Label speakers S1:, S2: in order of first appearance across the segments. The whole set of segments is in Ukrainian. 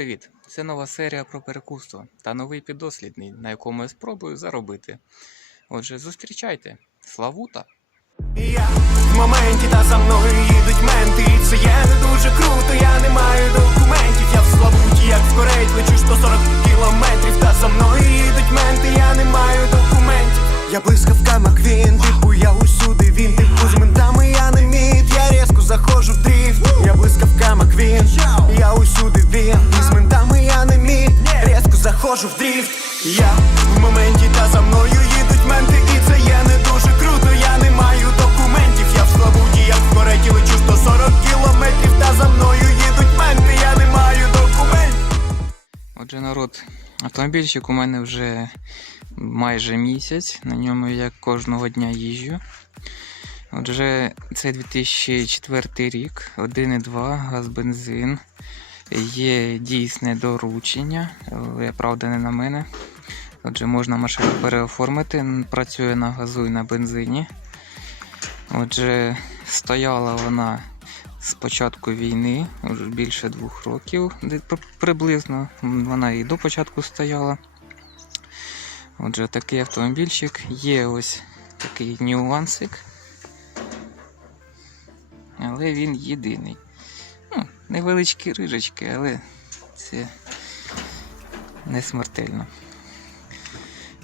S1: привіт! Це нова серія про перекусство та новий піддослідний, на якому я спробую заробити. Отже, зустрічайте! Славута!
S2: Я в моменті та за мною їдуть менти І це є не дуже круто, я не маю документів Я в Славуті, як в Корейт, лечу 140 кілометрів Та за мною їдуть менти, я не маю документів Я блискавка Маквін, типу я усюди він. Типу з ментами я не мід, я різко заходжу в дріфт. Я блискавка Маквін, я усюди він. З ментами я не мід, різко заходжу в дріфт. Я в моменті та за мною їдуть менти. І це є не дуже круто, я не маю документів. Я в Славуті, як в Кореті, лечу 140 кілометрів. Та за мною їдуть менти, я не маю документів.
S1: Отже, народ, автомобільчик у мене вже майже місяць. На ньому я кожного дня їжджу. Отже, це 2004 рік, 1,2 газ бензин. Є дійсне доручення, але правда не на мене. Отже, можна машину переоформити. Працює на газу і на бензині. Отже, стояла вона з початку війни, більше двох років, приблизно. Вона і до початку стояла. Отже, такий автомобільчик. Є ось такий нюансик. Але він єдиний. Ну, невеличкі рижечки, але це не смертельно.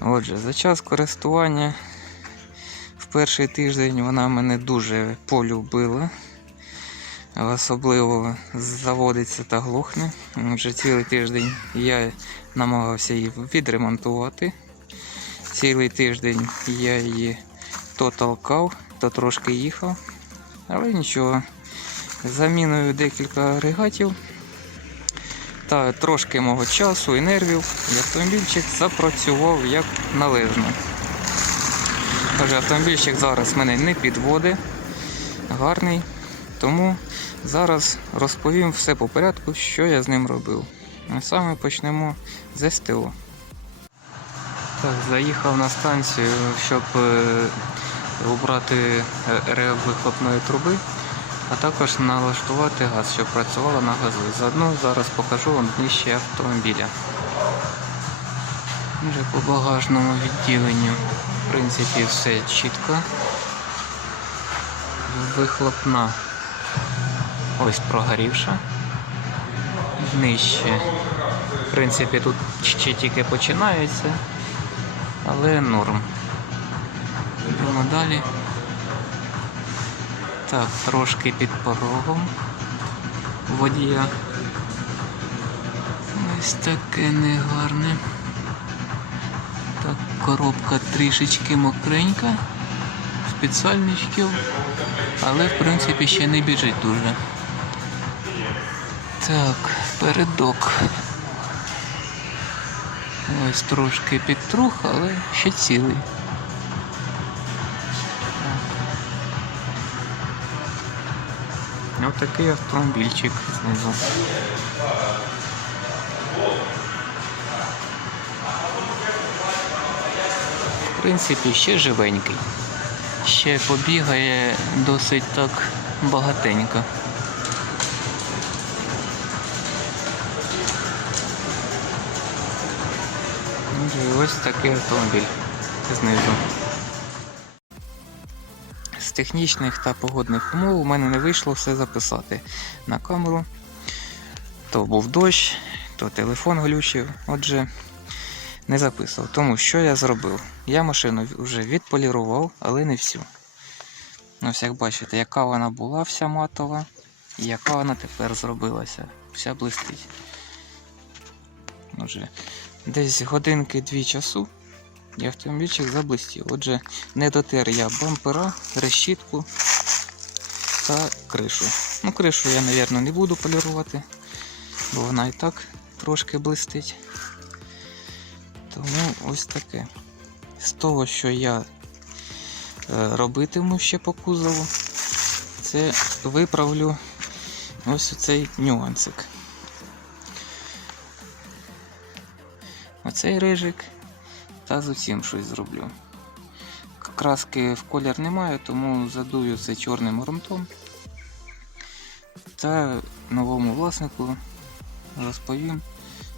S1: Отже, за час користування в перший тиждень вона мене дуже полюбила. Особливо заводиться та глохне. Вже цілий тиждень я намагався її відремонтувати. Цілий тиждень я її то толкав, то трошки їхав. Але нічого. Заміною декілька агрегатів та трошки мого часу і нервів, і автомобільчик запрацював як належно. Тож автомобільчик зараз мене не підводить, гарний. Тому зараз розповім все по порядку, що я з ним робив. А саме почнемо з СТО. Так, заїхав на станцію, щоб е, убрати е, рев вихлопної труби, а також налаштувати газ, щоб працювала на газу. Заодно зараз покажу вам днище автомобіля. Вже по багажному відділенню, в принципі, все чітко. Вихлопна ось прогорівша. Нижче. В принципі, тут ще тільки починається, але норм. Йдемо далі. Так, трошки під порогом водія. Ось таке негарне. Так, коробка трішечки мокренька, спеціальничків, але в принципі ще не біжить дуже. Так, передок. Ось трошки підтрух, але ще цілий. Ось такий автомобільчик знизу. В принципі, ще живенький. Ще побігає досить так багатенько. І ось такий автомобіль знизу. З технічних та погодних умов у мене не вийшло все записати на камеру. То був дощ, то телефон глючив. Отже, не записував. Тому що я зробив? Я машину вже відполірував, але не всю. Ось як бачите, яка вона була вся матова, і яка вона тепер зробилася. Вся блистить. Отже, десь годинки-дві часу і автомобільчик заблистів. Отже, не дотер я бампера, решітку та кришу. Ну, кришу я, мабуть, не буду полірувати, бо вона і так трошки блистить. Тому ось таке. З того, що я е, робитиму ще по кузову, це виправлю ось цей нюансик. Оцей рижик та з усім щось зроблю. Краски в колір немає, тому задую це чорним грунтом. Та новому власнику розповім,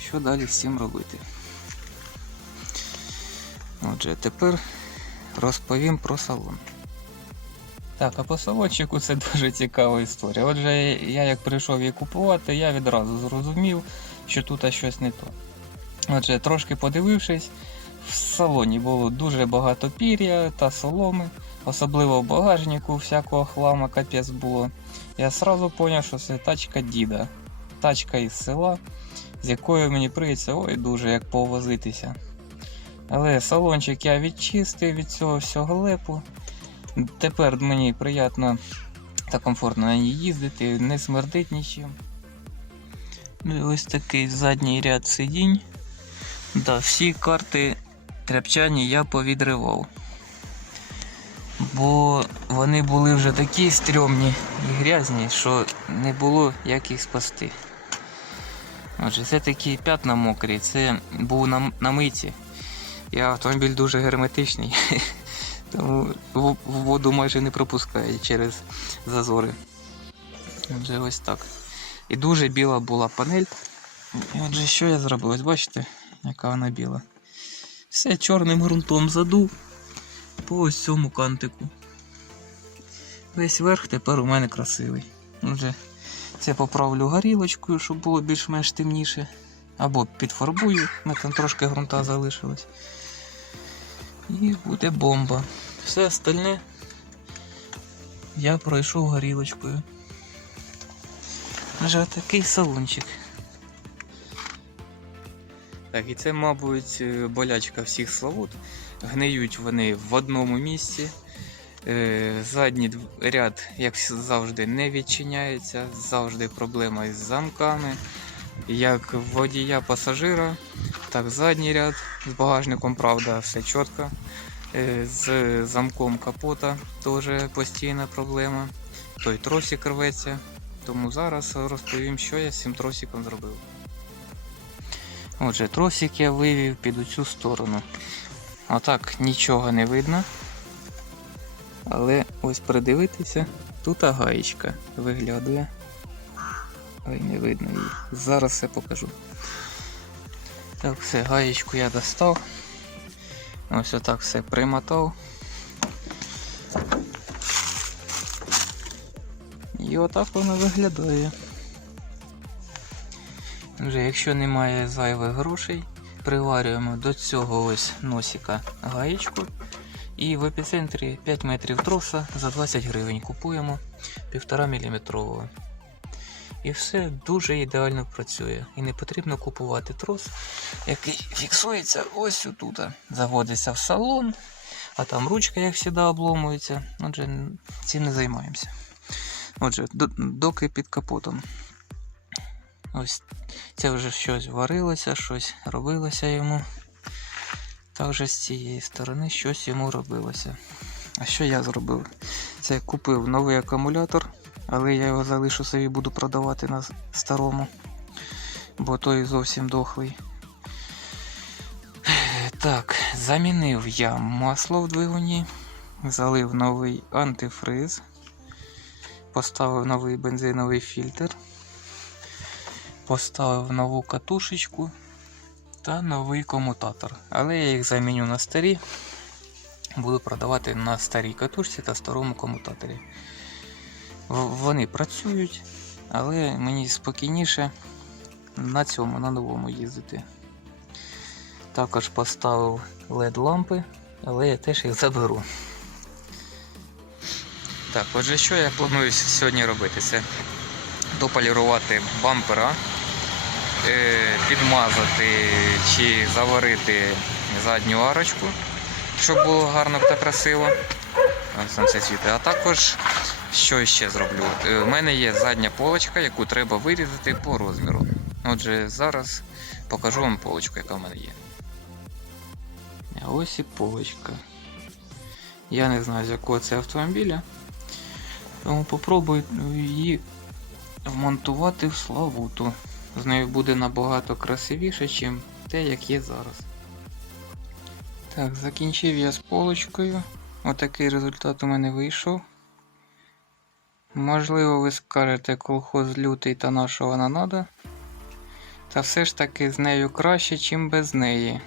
S1: що далі з цим робити. Отже, тепер розповім про салон. Так, а по салончику це дуже цікава історія. Отже, я як прийшов її купувати, я відразу зрозумів, що тут щось не то. Отже, трошки подивившись, в салоні було дуже багато пір'я та соломи, особливо в багажнику всякого хлама капець було. Я сразу зрозумів, що це тачка діда. Тачка із села, з якою мені прийдеться ой дуже як повозитися. Але салончик я відчистив від цього всього лепу. Тепер мені приємно та комфортно на ній їздити, не смердить нічим. Ну ось такий задній ряд сидінь. Да, всі карти тряпчані я повідривав. Бо вони були вже такі стрьомні і грязні, що не було як їх спасти. Отже, це такі п'ятна мокрі, це був на, на миті. І автомобіль дуже герметичний, тому воду майже не пропускає через зазори. Отже, ось так. І дуже біла була панель. Отже, що я зробив? Ось бачите, яка вона біла. Все чорним ґрунтом задув по ось цьому кантику. Весь верх тепер у мене красивий. Отже, це поправлю горілочкою, щоб було більш-менш темніше. Або підфарбую, у там трошки ґрунта залишилось. І буде бомба. Все остальне я пройшов горілочкою. Вже такий салончик. Так, і це, мабуть, е, болячка всіх славут. Гниють вони в одному місці. Е, Задній ряд, як завжди, не відчиняється. Завжди проблема із замками. Як водія пасажира, так задній ряд з багажником, правда, все чітко. Е, З замком капота теж постійна проблема. Той тросик рветься. Тому зараз розповім, що я з цим тросиком зробив. Отже, тросик я вивів під цю сторону. Отак нічого не видно. Але ось придивитися, тут гаєчка виглядає. Ой, не видно її. Зараз все покажу. Так, все, гаєчку я достав. Ось отак все примотав. І отак воно виглядає. Вже якщо немає зайвих грошей, приварюємо до цього ось носика гаєчку. І в епіцентрі 5 метрів троса за 20 гривень купуємо 1,5 мм. І все дуже ідеально працює. І не потрібно купувати трос, який фіксується ось отут. Заводиться в салон, а там ручка, як завжди, обломується. Отже, цим не займаємося. Отже, доки під капотом. Ось це вже щось варилося, щось робилося йому. Також з цієї сторони щось йому робилося. А що я зробив? Це купив новий акумулятор, але я його залишу собі буду продавати на старому, бо той зовсім дохлий. Так, замінив я масло в двигуні, залив новий антифриз, поставив новий бензиновий фільтр, поставив нову катушечку та новий комутатор. Але я їх заміню на старі. Буду продавати на старій катушці та старому комутаторі. Вони працюють, але мені спокійніше на цьому, на новому їздити. Також поставив LED лампи, але я теж їх заберу. Так, отже, що я планую сьогодні робити? Це дополірувати бампера, підмазати чи заварити задню арочку, щоб було гарно та красиво. А також що ще зроблю? Е, У мене є задня полочка, яку треба вирізати по розміру. Отже, зараз покажу вам полочку, яка в мене є. Ось і полочка. Я не знаю, з якого це автомобіля. Тому попробую її вмонтувати в Славуту. З нею буде набагато красивіше, ніж те, як є зараз. Так, закінчив я з полочкою. Отакий результат у мене вийшов. Можливо, ви скажете колхоз лютий та на що надо. Та все ж таки з нею краще, чим без неї.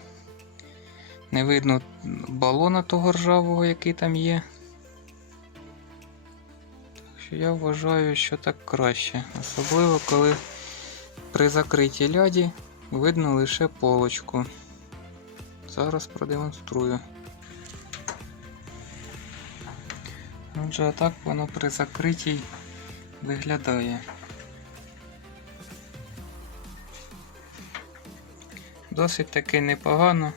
S1: Не видно балона того ржавого, який там є. Так що я вважаю, що так краще. Особливо, коли при закритій ляді видно лише полочку. Зараз продемонструю. Отже, отак воно при закритій виглядає. Досить таки непогано,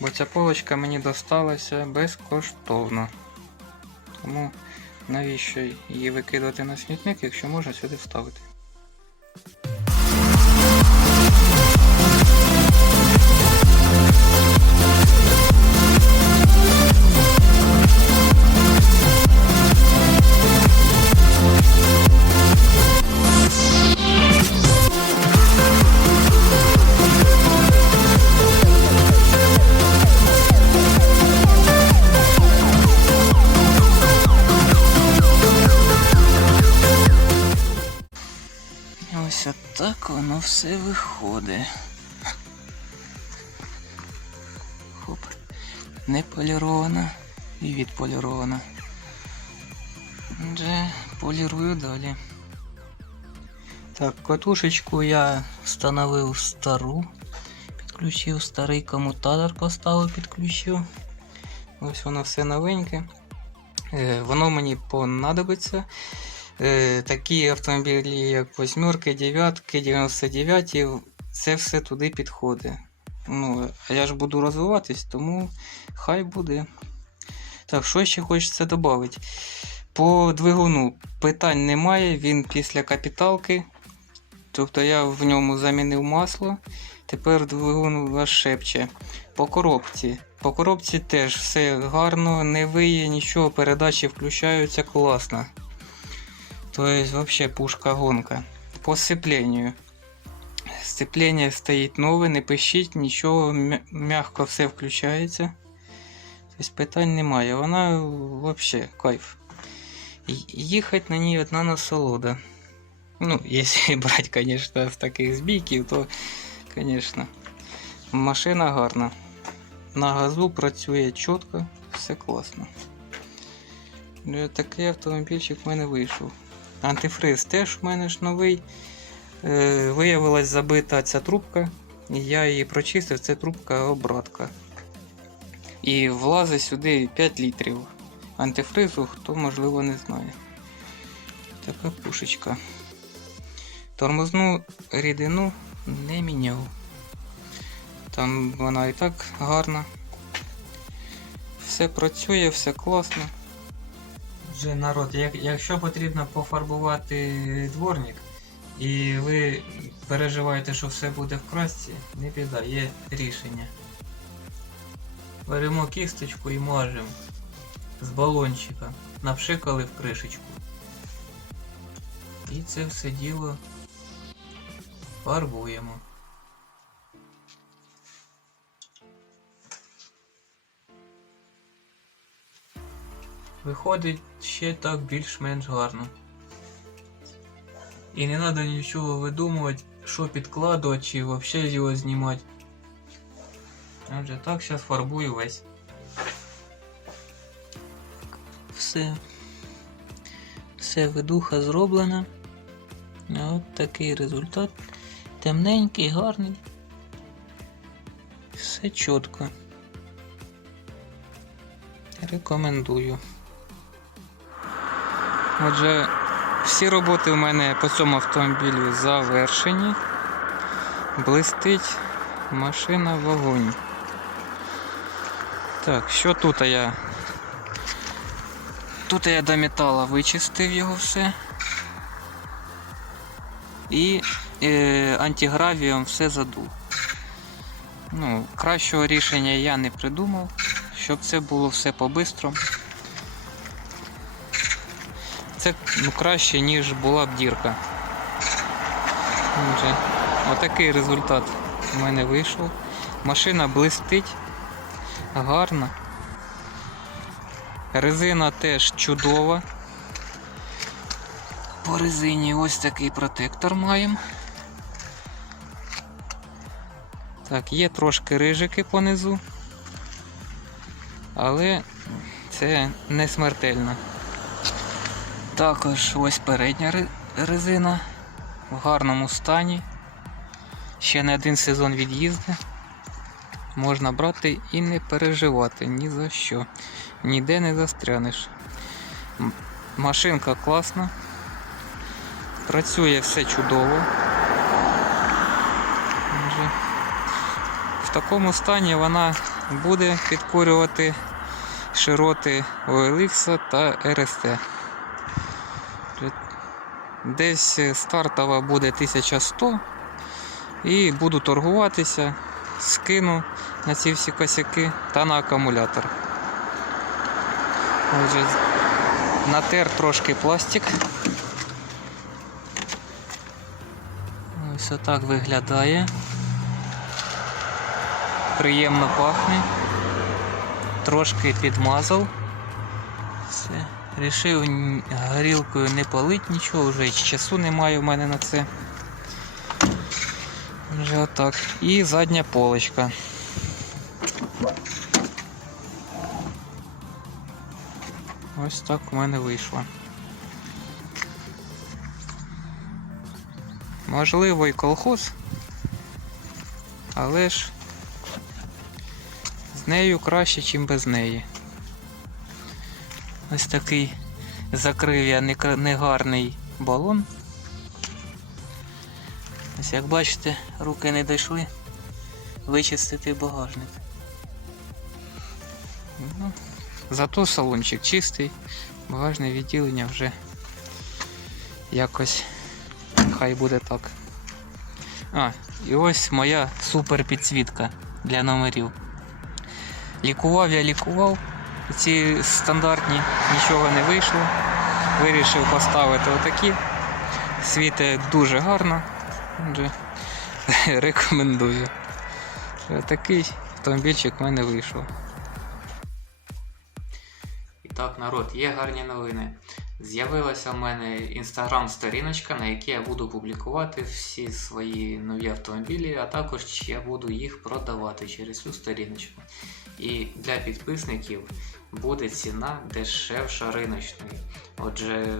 S1: бо ця полочка мені досталася безкоштовно. Тому навіщо її викидати на смітник, якщо можна сюди вставити? Не полірована і відполірована. Отже, полірую далі. Так, катушечку я встановив стару. Підключив старий комутатор, поставив, підключив. Ось воно все новеньке. Е, воно мені понадобиться. Е, такі автомобілі, як восьмерки, дев'ятки, 99, це все туди підходить. Ну, а я ж буду розвиватись, тому хай буде. Так, що ще хочеться додати? По двигуну питань немає, він після капіталки. Тобто я в ньому замінив масло. Тепер двигун вас шепче. По коробці. По коробці теж все гарно, не виє, нічого, передачі включаються класно. То есть вообще пушка гонка. По сцеплению. Сцепление стоїть нове, не пишіть, нічого, м'я- м'яко все включається. Тобто питань немає. Вона вообще кайф. Їхати на ній одна насолода. Ну, якщо брати, конечно, з таких збійків, то, конечно, машина гарна. На газу працює чітко, все класно. Ну, Такий автомобільчик в мене вийшов. Антифриз теж в мене ж новий. Е, виявилась забита ця трубка. Я її прочистив, це трубка обратка. І влазить сюди 5 літрів антифризу, хто можливо не знає. Така пушечка. Тормозну рідину не міняв. Там вона і так гарна. Все працює, все класно. Вже народ, як, якщо потрібно пофарбувати дворник, і ви переживаєте, що все буде в красці, не біда, є рішення. Беремо кісточку і мажемо з балончика, напшикали в кришечку. І це все діло фарбуємо. Виходить ще так більш-менш гарно. І не треба нічого видумувати, що підкладувати чи взагалі його знімати. Отже, так, зараз фарбую весь. Все. Все видуха зроблена. От такий результат. Темненький, гарний. Все чітко. Рекомендую. Отже, всі роботи у мене по цьому автомобілю завершені. Блистить машина вогонь. Так, що тут я? Тут я до металу вичистив його все. І е, антигравієм все задув. Ну, кращого рішення я не придумав, щоб це було все по-бистрому. Це ну, краще, ніж була б дірка. Отже, отакий результат у мене вийшов. Машина блистить, гарна. Резина теж чудова. По резині ось такий протектор маємо. Так, є трошки рижики понизу. Але це не смертельно. Також ось передня резина в гарному стані. Ще не один сезон від'їзди. Можна брати і не переживати ні за що. Ніде не застрянеш. Машинка класна. Працює все чудово. В такому стані вона буде підкорювати широти OLX та RST. Десь стартова буде 1100 і буду торгуватися, скину на ці всі косяки та на акумулятор. Отже, натер трошки пластик. Ось отак виглядає. Приємно пахне. Трошки підмазав. Рішив горілкою не палить нічого, вже і часу немає в мене на це. Вже отак. І задня полочка. Ось так у мене вийшло. Можливо і колхоз, але ж з нею краще, ніж без неї. Ось такий закрив я негарний балон. Ось як бачите, руки не дійшли вичистити багажник. Ну, зато салончик чистий, багажне відділення вже якось хай буде так. А, і ось моя супер підсвітка для номерів. Лікував я лікував. Ці стандартні нічого не вийшло. Вирішив поставити отакі. Світить дуже гарно. Отже, рекомендую. Отакий автомобільчик в мене вийшов. І так, народ, є гарні новини. З'явилася в мене інстаграм-сторіночка, на якій я буду публікувати всі свої нові автомобілі, а також я буду їх продавати через цю сторіночку. І для підписників буде ціна дешевша риночної. Отже,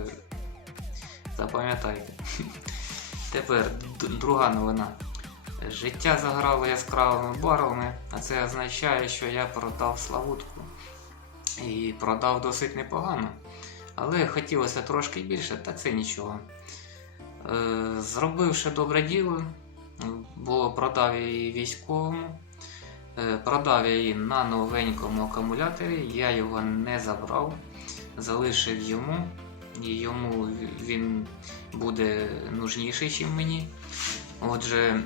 S1: запам'ятайте. Тепер друга новина. Життя заграло яскравими барвами, а це означає, що я продав Славутку. І продав досить непогано. Але хотілося трошки більше, та це нічого. Е, Зробивши добре діло, бо продав її військовому, продав я її на новенькому акумуляторі, я його не забрав, залишив йому, і йому він буде нужніший, ніж мені. Отже,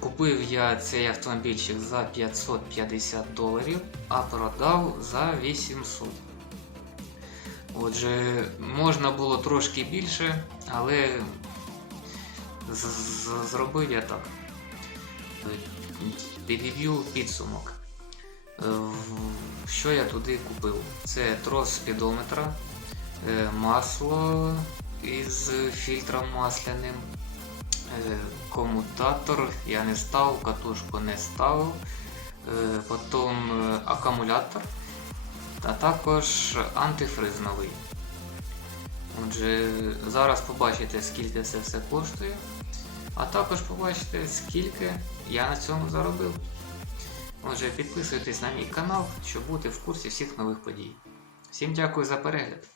S1: купив я цей автомобільчик за 550 доларів, а продав за 800. Отже, можна було трошки більше, але з- з- зробив я так. Підвів підсумок. Е, Що я туди купив? Це трос спідометра, е, масло із фільтром масляним, е, комутатор я не ставив, катушку не ставив, е, потім акумулятор, а також антифриз новий. Отже, зараз побачите, скільки це все коштує, а також побачите, скільки я на цьому заробив. Отже, підписуйтесь на мій канал, щоб бути в курсі всіх нових подій. Всім дякую за перегляд!